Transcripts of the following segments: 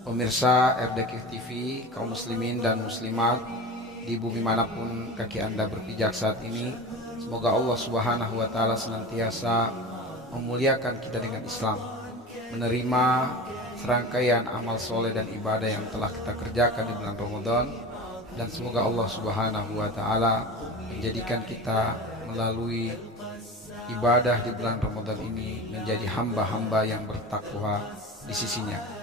Pemirsa RDQ TV, kaum muslimin dan muslimat di bumi manapun kaki Anda berpijak saat ini, semoga Allah Subhanahu wa Ta'ala senantiasa memuliakan kita dengan Islam, menerima serangkaian amal soleh dan ibadah yang telah kita kerjakan di bulan Ramadan, dan semoga Allah Subhanahu wa Ta'ala menjadikan kita melalui ibadah di bulan Ramadan ini menjadi hamba-hamba yang bertakwa di sisinya.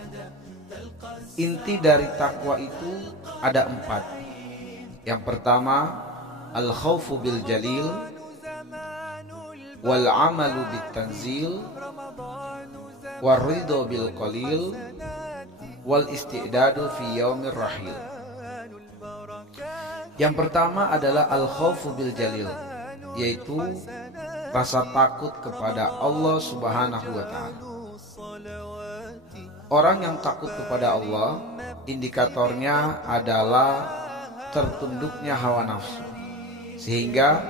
Inti dari takwa itu ada 4. Yang pertama, al-khawfu bil jalil, wal amalu bit tanzil, wal ridho bil qalil, wal istidadu fi yaumir rahil. Yang pertama adalah al-khawfu bil jalil, yaitu rasa takut kepada Allah Subhanahu wa Ta'ala. Orang yang takut kepada Allah, indikatornya adalah tertunduknya hawa nafsu, sehingga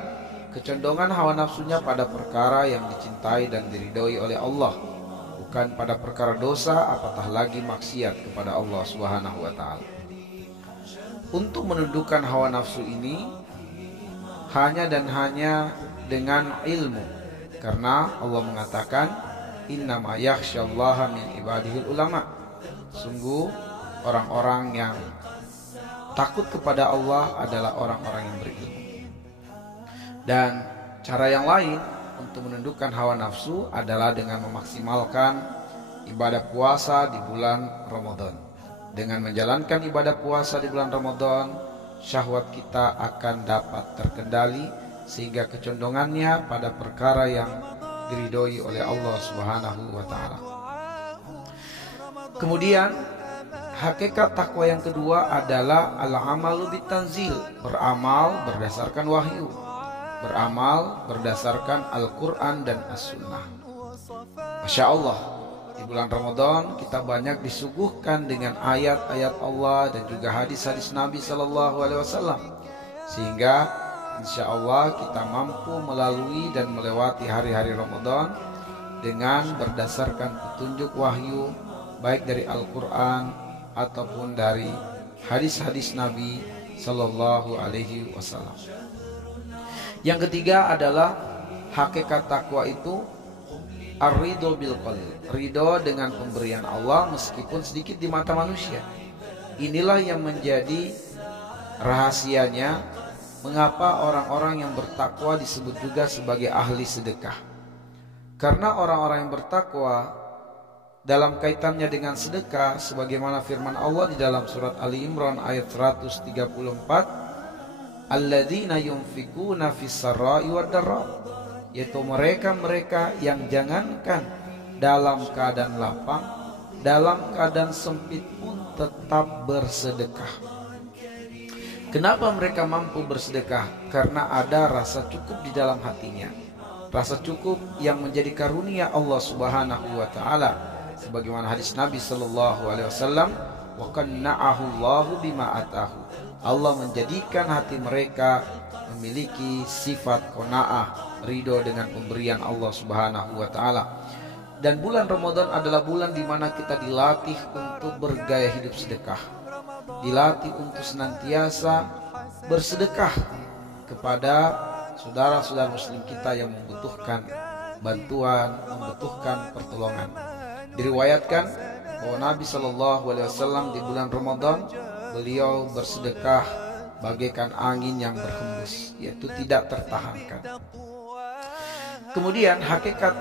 kecondongan hawa nafsunya pada perkara yang dicintai dan diridhoi oleh Allah, bukan pada perkara dosa, apatah lagi maksiat kepada Allah Subhanahu wa Ta'ala. Untuk menundukkan hawa nafsu ini hanya dan hanya dengan ilmu, karena Allah mengatakan innama yakhsyallaha min ibadihil ulama. Sungguh orang-orang yang takut kepada Allah adalah orang-orang yang berilmu. Dan cara yang lain untuk menundukkan hawa nafsu adalah dengan memaksimalkan ibadah puasa di bulan Ramadan. Dengan menjalankan ibadah puasa di bulan Ramadan, syahwat kita akan dapat terkendali, sehingga kecondongannya pada perkara yang diridhoi oleh Allah Subhanahu wa Ta'ala. Kemudian hakikat takwa yang kedua adalah al-amalu bitanzil, beramal berdasarkan wahyu, beramal berdasarkan Al-Quran dan As-Sunnah. Masya Allah, di bulan Ramadan kita banyak disuguhkan dengan ayat-ayat Allah dan juga hadis-hadis Nabi SAW, sehingga insya Allah kita mampu melalui dan melewati hari-hari Ramadan dengan berdasarkan petunjuk wahyu, baik dari Al-Quran ataupun dari hadis-hadis Nabi Sallallahu Alaihi Wasallam. Yang ketiga adalah hakikat takwa itu ar-ridho bil qalil, ridho dengan pemberian Allah meskipun sedikit di mata manusia. Inilah yang menjadi rahasianya mengapa orang-orang yang bertakwa disebut juga sebagai ahli sedekah. Karena orang-orang yang bertakwa dalam kaitannya dengan sedekah, sebagaimana firman Allah di dalam surat Ali Imran ayat 134, alladzina yunfikuna fis sarai wad dharra, yaitu mereka-mereka yang jangankan dalam keadaan lapang, dalam keadaan sempit pun tetap bersedekah. Kenapa mereka mampu bersedekah? Karena ada rasa cukup di dalam hatinya, rasa cukup yang menjadi karunia Allah Subhanahu wa Ta'ala, sebagaimana hadis Nabi Sallallahu Alaihi Wasallam, wa qanna'ahu Allahu bima atahu. Allah menjadikan hati mereka memiliki sifat qanaah, ridho dengan pemberian Allah Subhanahu wa Ta'ala. Dan bulan Ramadan adalah bulan di mana kita dilatih untuk bergaya hidup sedekah, dilatih untuk senantiasa bersedekah kepada saudara-saudara muslim kita yang membutuhkan bantuan, membutuhkan pertolongan. Diriwayatkan bahwa Nabi SAW di bulan Ramadan beliau bersedekah bagaikan angin yang berhembus, yaitu tidak tertahankan. Kemudian hakikat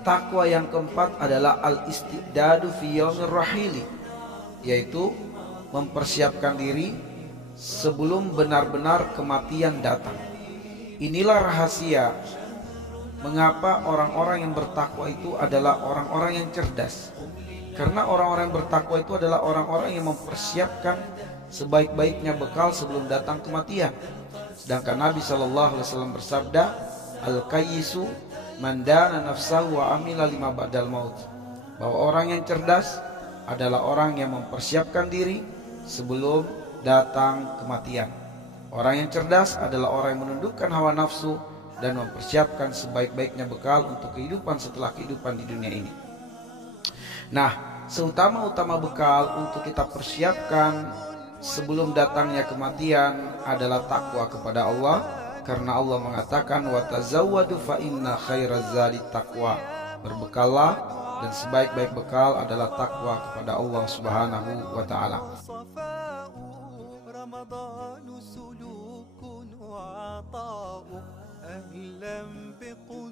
takwa yang keempat adalah al-istidadu fi yaumir rahili, yaitu mempersiapkan diri sebelum benar-benar kematian datang. Inilah rahasia mengapa orang-orang yang bertakwa itu adalah orang-orang yang cerdas. Karena orang-orang yang bertakwa itu adalah orang-orang yang mempersiapkan sebaik-baiknya bekal sebelum datang kematian. Sedangkan Nabi SAW bersabda, al-qayyisu man dana nafsahu wa amila lima ba'dal maut, bahwa orang yang cerdas adalah orang yang mempersiapkan diri sebelum datang kematian. Orang yang cerdas adalah orang yang menundukkan hawa nafsu dan mempersiapkan sebaik-baiknya bekal untuk kehidupan setelah kehidupan di dunia ini. Nah, seutama-utama bekal untuk kita persiapkan sebelum datangnya kematian adalah takwa kepada Allah, karena Allah mengatakan wa tazawwadu fa inna khairaz zadi taqwa. Berbekallah, dan sebaik-baik bekal adalah takwa kepada Allah Subhanahu wa taala. Ramadan sulukun wa ata'u ahlan biqul